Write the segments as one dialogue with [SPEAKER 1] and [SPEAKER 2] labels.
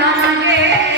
[SPEAKER 1] অন্য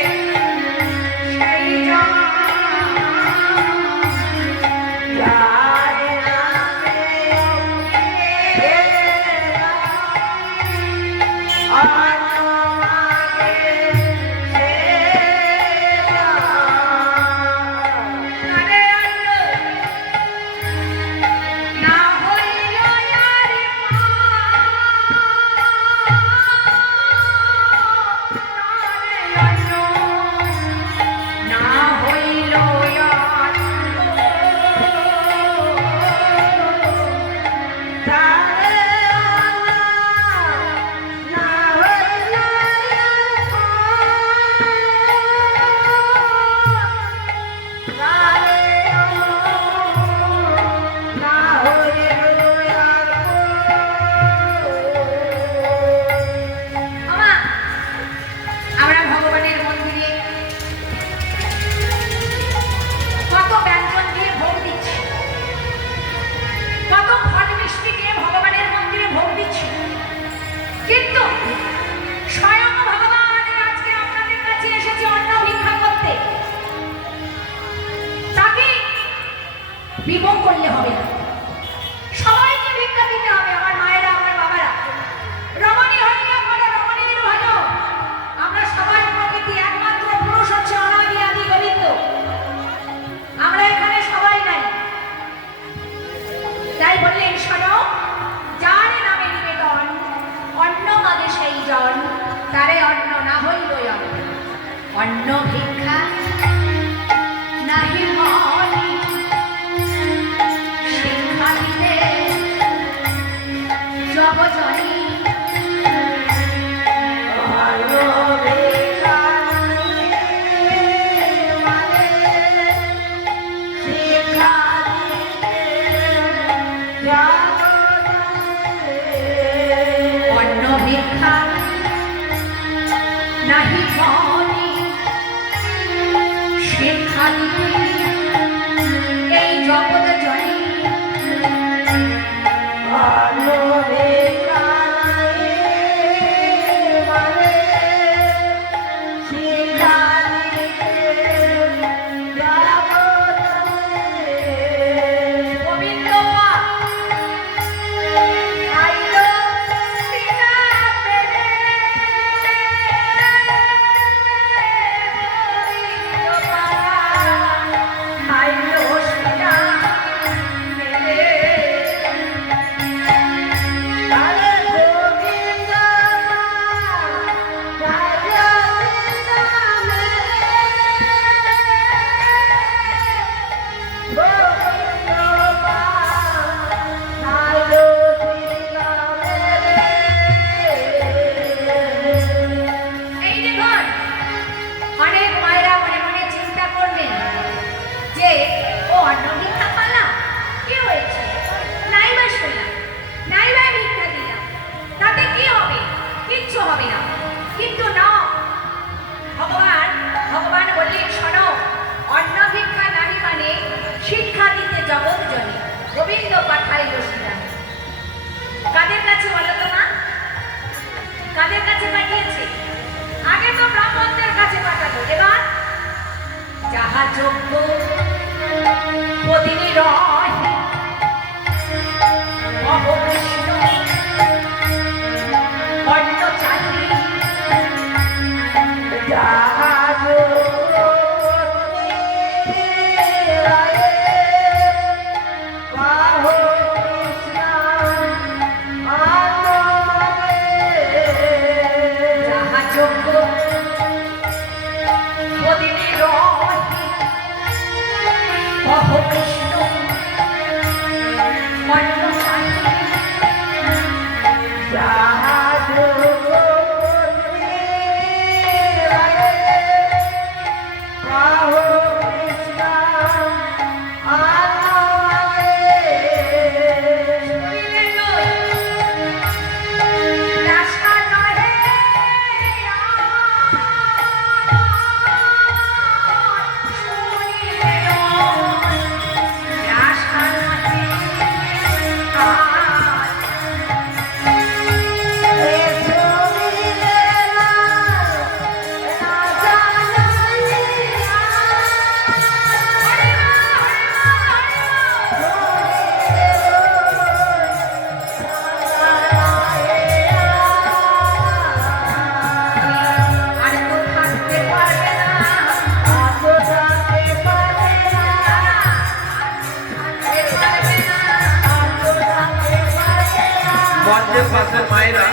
[SPEAKER 1] মঞ্চের পাশের মায়েরা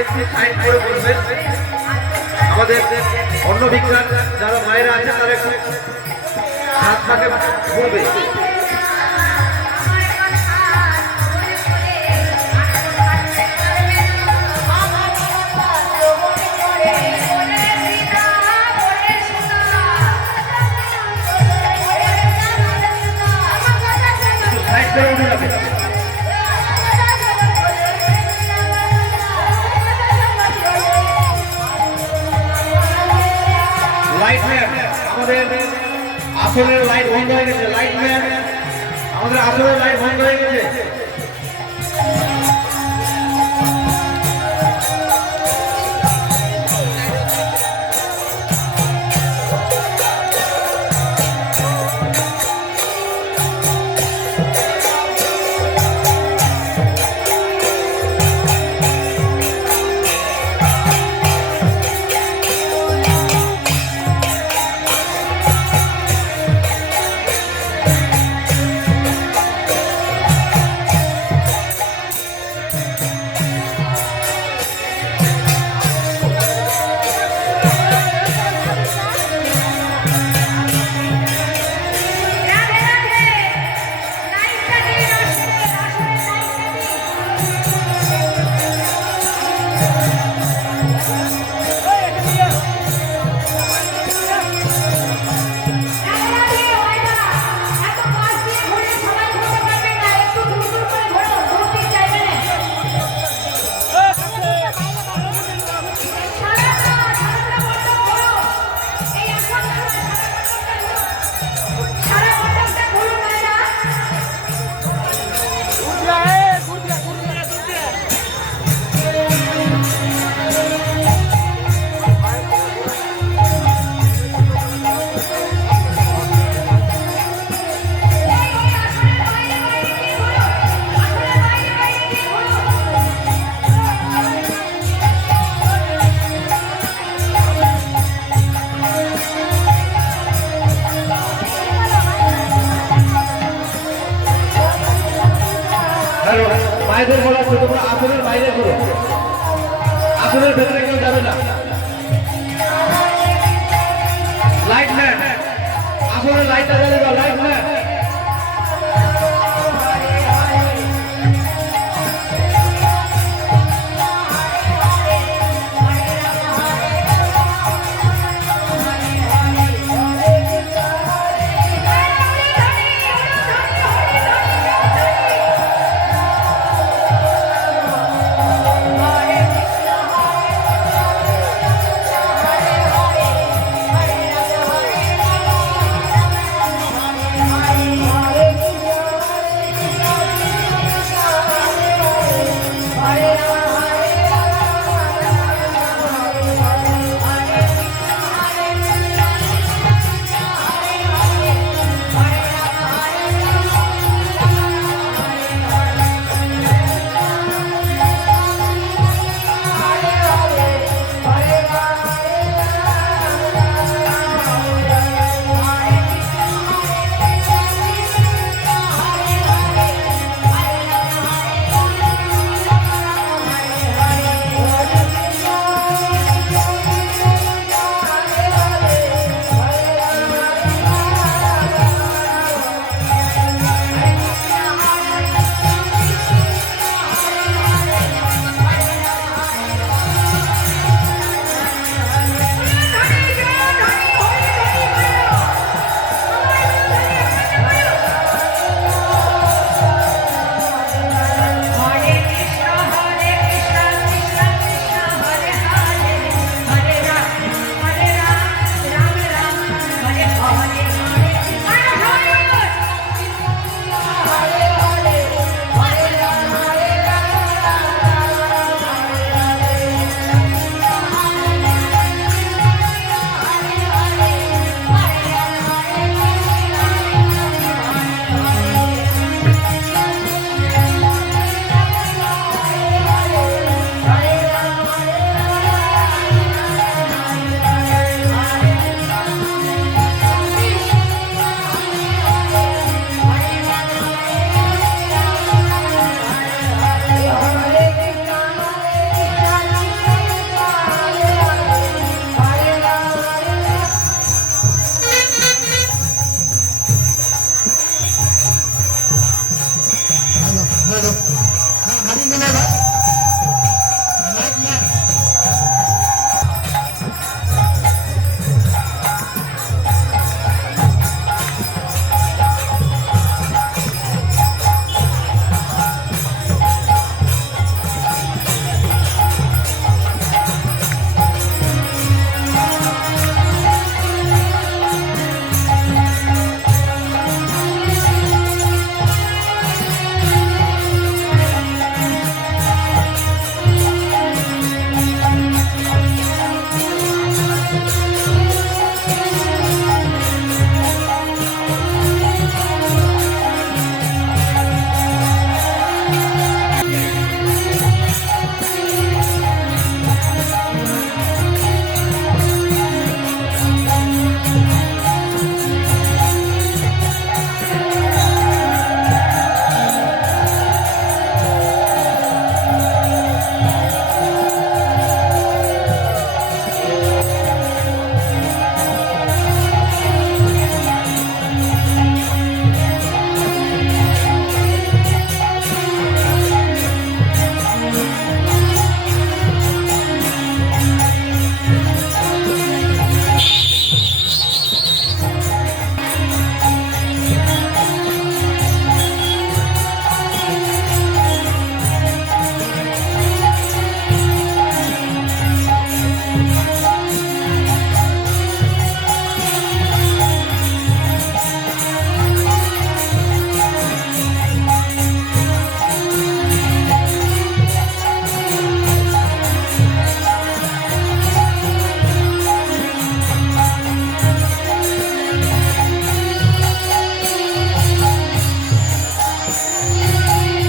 [SPEAKER 1] একটু সাইড করে বলবেন। আমাদের অন্য বিজ্ঞান যারা মায়েরা আছে তারা একটু হাত থাকে বলবে। একটু সাইড আসলের লাইট বন্ধ হয়ে গেছে লাইট ম্যান আমাদের আসলের লাইট বন্ধ হয়ে গেছে। মায়েদের বলা হচ্ছে তোমরা আসনের বাইরে করো। আসনের ভেতরে কেউ যাবে না। লাইট ম্যান আসনের লাইটটা জ্বালিয়ে